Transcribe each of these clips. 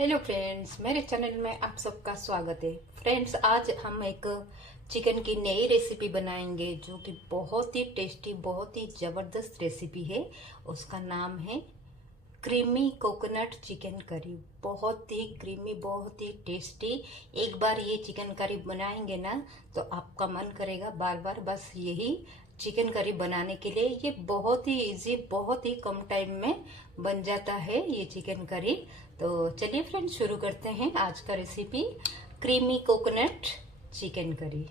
Hello friends, मेरे channel में आप सबका स्वागत है। फ्रेंड्स, आज हम एक चिकन की नई रेसिपी बनाएंगे जो कि बहुत ही टेस्टी, बहुत ही ज़बरदस्त रेसिपी है। उसका नाम है क्रीमी कोकोनट चिकन करी। बहुत ही क्रीमी, बहुत ही टेस्टी। एक बार ये चिकन करी बनाएंगे ना तो आपका मन करेगा बार बार बस यही चिकन करी बनाने के लिए। ये बहुत ही इजी, बहुत ही कम टाइम में बन जाता है ये चिकन करी। तो चलिए फ्रेंड्स, शुरू करते हैं आज का recipe, creamy coconut chicken curry.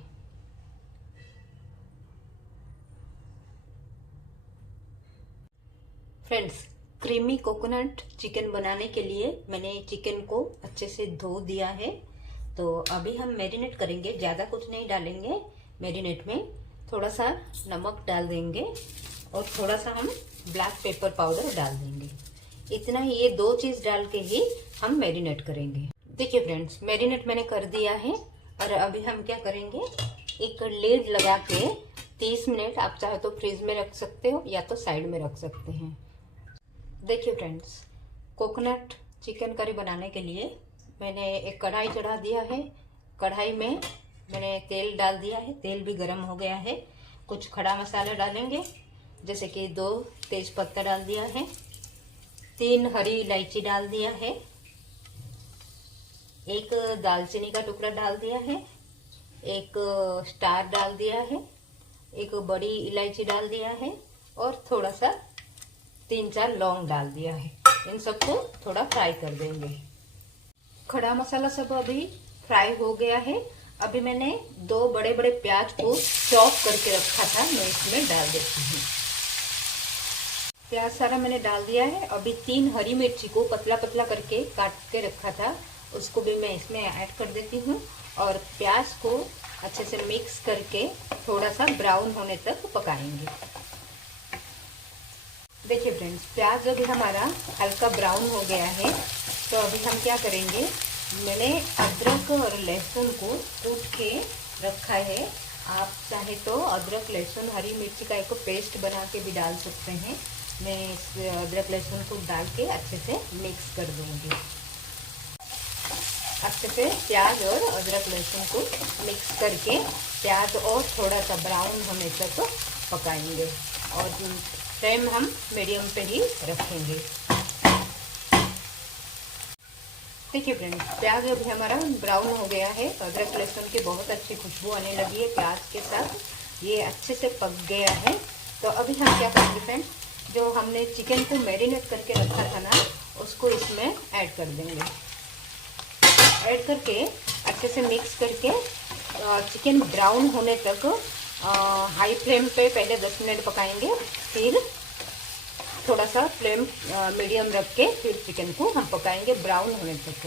Friends, creamy coconut chicken बनाने के लिए मैंने चिकन को अच्छे से धो दिया है। तो अभी हम मैरिनेट करेंगे, ज़्यादा कुछ नहीं डालेंगे। मैरिनेट में थोड़ा सा नमक डाल देंगे और थोड़ा सा हम ब्लैक पेपर पाउडर डाल देंगे। इतना ही, ये दो चीज़ डाल के ही हम मैरिनेट करेंगे। देखिए फ्रेंड्स, मैरिनेट मैंने कर दिया है और अभी हम क्या करेंगे, एक लीड लगा के 30 मिनट, आप चाहे तो फ्रिज में रख सकते हो या तो साइड में रख सकते हैं। देखिए फ्रेंड्स, कोकोनट चिकन करी बनाने के लिए मैंने एक कढ़ाई चढ़ा दिया है। कढ़ाई में मैंने तेल डाल दिया है, तेल भी गर्म हो गया है। कुछ खड़ा मसाला डालेंगे, जैसे कि 2 तेज पत्ता डाल दिया है, 3 हरी इलायची डाल दिया है, 1 दालचीनी का टुकड़ा डाल दिया है, 1 स्टार डाल दिया है, 1 बड़ी इलायची डाल दिया है और थोड़ा सा 3-4 लौंग डाल दिया है। इन सबको थोड़ा फ्राई कर देंगे। खड़ा मसाला सब अभी फ्राई हो गया है। अभी मैंने 2 बड़े बड़े प्याज को चॉप करके रखा था, मैं इसमें डाल देती हूँ। प्याज सारा मैंने डाल दिया है। अभी 3 हरी मिर्ची को पतला पतला करके काट के रखा था, उसको भी मैं इसमें ऐड कर देती हूँ और प्याज को अच्छे से मिक्स करके थोड़ा सा ब्राउन होने तक पकाएंगे। देखिए फ्रेंड्स, प्याज अभी हमारा हल्का ब्राउन हो गया है। तो अभी हम क्या करेंगे, मैंने अदरक और लहसुन को कूट के रखा है। आप चाहे तो अदरक लहसुन हरी मिर्ची का एक पेस्ट बना के भी डाल सकते हैं। मैं इस अदरक लहसुन को डाल के अच्छे से मिक्स कर दूंगी। अच्छे से प्याज और अदरक लहसुन को मिक्स करके प्याज और थोड़ा सा ब्राउन होने तक पकाएंगे और फ्लेम हम मीडियम पे ही रखेंगे। देखिए फ्रेंड्स, प्याज अभी हमारा ब्राउन हो गया है। अदरक लहसुन की बहुत अच्छी खुशबू आने लगी है प्याज के साथ। ये अच्छे से पक गया है। तो अभी हम क्या करेंगे फ्रेंड्स, जो हमने चिकन को मैरिनेट करके रखा था ना, उसको इसमें ऐड कर देंगे। ऐड करके अच्छे से मिक्स करके चिकन ब्राउन होने तक हाई फ्लेम पे पहले 10 मिनट पकाएंगे, फिर थोड़ा सा फ्लेम मीडियम रख के फिर चिकन को हम पकाएंगे ब्राउन होने तक।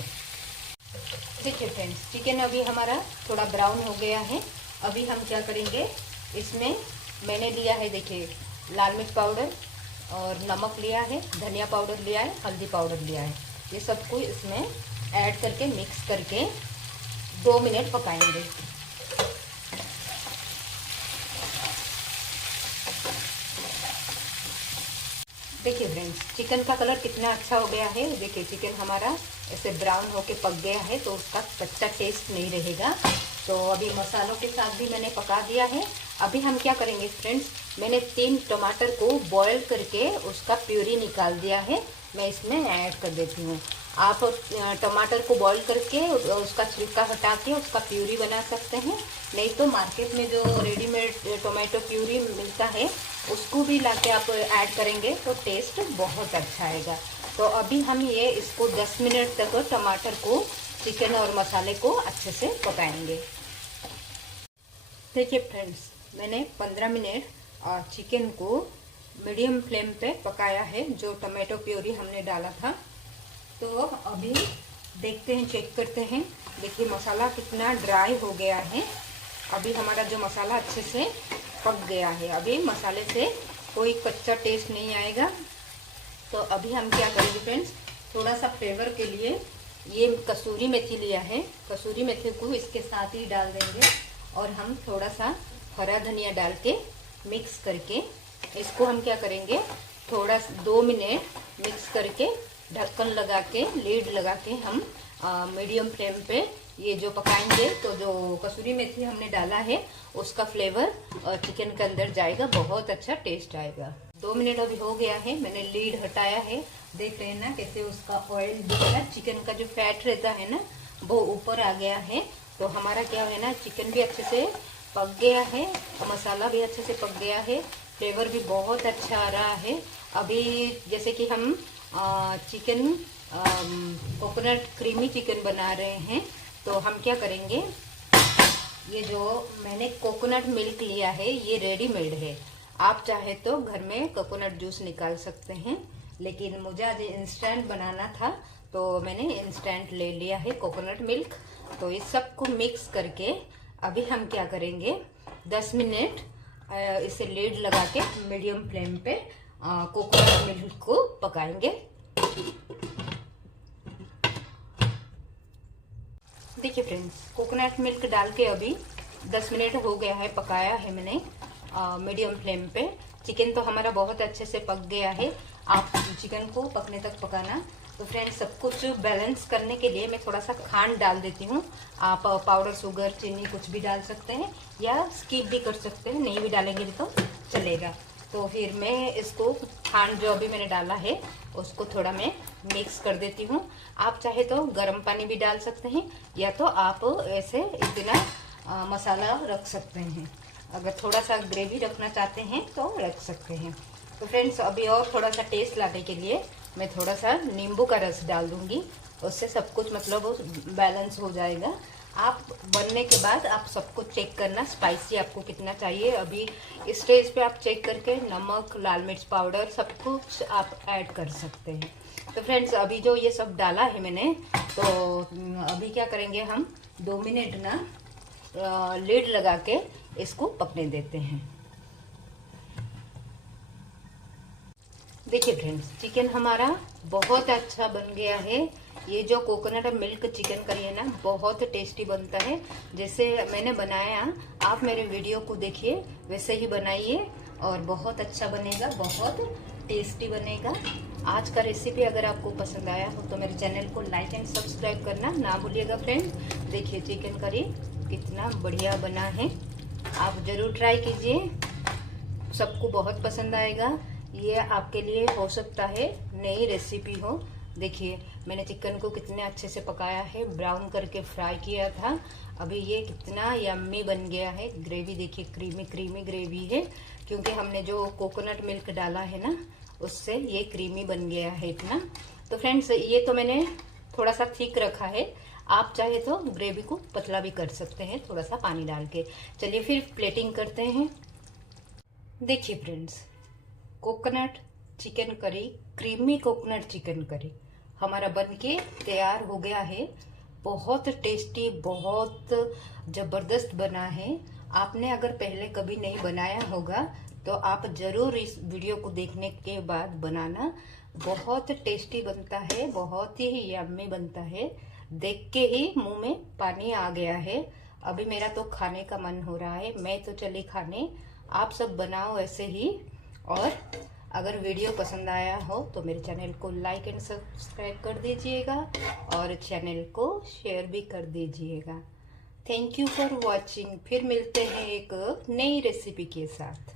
देखिए फ्रेंड्स, चिकन अभी हमारा थोड़ा ब्राउन हो गया है। अभी हम क्या करेंगे, इसमें मैंने लिया है, देखिए, लाल मिर्च पाउडर और नमक लिया है, धनिया पाउडर लिया है, हल्दी पाउडर लिया है। ये सबको इसमें ऐड करके मिक्स करके 2 मिनट पकाएंगे। देखिए फ्रेंड्स, चिकन का कलर कितना अच्छा हो गया है। देखिए चिकन हमारा ऐसे ब्राउन होके पक गया है, तो उसका कच्चा टेस्ट नहीं रहेगा। तो अभी मसालों के साथ भी मैंने पका दिया है। अभी हम क्या करेंगे फ्रेंड्स, मैंने 3 टमाटर को बॉयल करके उसका प्यूरी निकाल दिया है, मैं इसमें ऐड कर देती हूँ। आप टमाटर को बॉईल करके उसका छिलका हटा के उसका प्यूरी बना सकते हैं, नहीं तो मार्केट में जो रेडीमेड टोमेटो प्यूरी मिलता है उसको भी लाके आप ऐड करेंगे तो टेस्ट बहुत अच्छा आएगा। तो अभी हम ये इसको 10 मिनट तक टमाटर को, चिकन और मसाले को अच्छे से पकाएंगे। देखिए फ्रेंड्स, मैंने 15 मिनट चिकन को मीडियम फ्लेम पे पकाया है, जो टमाटो प्यूरी हमने डाला था। तो अभी देखते हैं, चेक करते हैं। देखिए मसाला कितना ड्राई हो गया है। अभी हमारा जो मसाला अच्छे से पक गया है, अभी मसाले से कोई कच्चा टेस्ट नहीं आएगा। तो अभी हम क्या करेंगे फ्रेंड्स, थोड़ा सा फ्लेवर के लिए ये कसूरी मेथी लिया है, कसूरी मेथी को इसके साथ ही डाल देंगे और हम थोड़ा सा हरा धनिया डाल के मिक्स करके इसको हम क्या करेंगे, थोड़ा 2 मिनट मिक्स करके ढक्कन लगा के, लीड लगा के हम मीडियम फ्लेम पे ये जो पकाएंगे। तो जो कसूरी मेथी हमने डाला है उसका फ्लेवर चिकन के अंदर जाएगा, बहुत अच्छा टेस्ट आएगा। 2 मिनट अभी हो गया है, मैंने लीड हटाया है। देख रहे हैं ना कैसे उसका ऑयल दिख रहा है, चिकन का जो फैट रहता है ना वो ऊपर आ गया है। तो हमारा क्या है ना, चिकन भी अच्छे से पक गया है, मसाला भी अच्छे से पक गया है, फ्लेवर भी बहुत अच्छा आ रहा है। अभी जैसे कि हम चिकन कोकोनट क्रीमी चिकन बना रहे हैं, तो हम क्या करेंगे, ये जो मैंने कोकोनट मिल्क लिया है ये रेडीमेड है। आप चाहे तो घर में कोकोनट जूस निकाल सकते हैं, लेकिन मुझे आज इंस्टेंट बनाना था तो मैंने इंस्टेंट ले लिया है कोकोनट मिल्क। तो इस सब को मिक्स करके अभी हम क्या करेंगे, 10 मिनट इसे लीड लगा के मीडियम फ्लेम पे कोकोनट मिल्क को पकाएंगे। देखिए फ्रेंड्स, कोकोनट मिल्क डाल के अभी 10 मिनट हो गया है, पकाया है मैंने मीडियम फ्लेम पे। चिकन तो हमारा बहुत अच्छे से पक गया है। आप चिकन को पकने तक पकाना। तो फ्रेंड्स, सब कुछ बैलेंस करने के लिए मैं थोड़ा सा खांड डाल देती हूँ। आप पाउडर शुगर, चीनी कुछ भी डाल सकते हैं या स्किप भी कर सकते हैं, नहीं भी डालेंगे तो चलेगा। तो फिर मैं इसको खांड जो अभी मैंने डाला है उसको थोड़ा मैं मिक्स कर देती हूँ। आप चाहे तो गर्म पानी भी डाल सकते हैं या तो आप ऐसे इतना मसाला रख सकते हैं। अगर थोड़ा सा ग्रेवी रखना चाहते हैं तो रख सकते हैं। तो फ्रेंड्स, अभी और थोड़ा सा टेस्ट लाने के लिए मैं थोड़ा सा नींबू का रस डाल दूंगी, उससे सब कुछ मतलब बैलेंस हो जाएगा। आप बनने के बाद आप सबको चेक करना स्पाइसी आपको कितना चाहिए। अभी इस स्टेज पे आप चेक करके नमक, लाल मिर्च पाउडर सब कुछ आप ऐड कर सकते हैं। तो फ्रेंड्स, अभी जो ये सब डाला है मैंने, तो अभी क्या करेंगे, हम 2 मिनट ना लीड लगा के इसको पकने देते हैं। देखिए फ्रेंड्स, चिकन हमारा बहुत अच्छा बन गया है। ये जो कोकोनट मिल्क चिकन करी है ना, बहुत टेस्टी बनता है। जैसे मैंने बनाया, आप मेरे वीडियो को देखिए, वैसे ही बनाइए और बहुत अच्छा बनेगा, बहुत टेस्टी बनेगा। आज का रेसिपी अगर आपको पसंद आया हो तो मेरे चैनल को लाइक एंड सब्सक्राइब करना ना भूलिएगा फ्रेंड्स। देखिए चिकन करी कितना बढ़िया बना है, आप जरूर ट्राई कीजिए, सबको बहुत पसंद आएगा। ये आपके लिए हो सकता है नई रेसिपी हो। देखिए मैंने चिकन को कितने अच्छे से पकाया है, ब्राउन करके फ्राई किया था। अभी ये कितना यम्मी बन गया है। ग्रेवी देखिए, क्रीमी क्रीमी ग्रेवी है, क्योंकि हमने जो कोकोनट मिल्क डाला है ना, उससे ये क्रीमी बन गया है इतना। तो फ्रेंड्स, ये तो मैंने थोड़ा सा थिक रखा है, आप चाहे तो ग्रेवी को पतला भी कर सकते हैं थोड़ा सा पानी डाल के। चलिए फिर प्लेटिंग करते हैं। देखिए friends, coconut chicken curry, creamy coconut chicken curry हमारा बनके तैयार हो गया है। बहुत टेस्टी, बहुत जबरदस्त बना है। आपने अगर पहले कभी नहीं बनाया होगा तो आप जरूर इस वीडियो को देखने के बाद बनाना। बहुत टेस्टी बनता है, बहुत ही यम्मी बनता है। देख के ही मुंह में पानी आ गया है। अभी मेरा तो खाने का मन हो रहा है, मैं तो चली खाने। आप सब बनाओ ऐसे ही। और अगर वीडियो पसंद आया हो तो मेरे चैनल को लाइक एंड सब्सक्राइब कर दीजिएगा और चैनल को शेयर भी कर दीजिएगा। Thank you for watching. फिर मिलते हैं एक नई रेसिपी के साथ।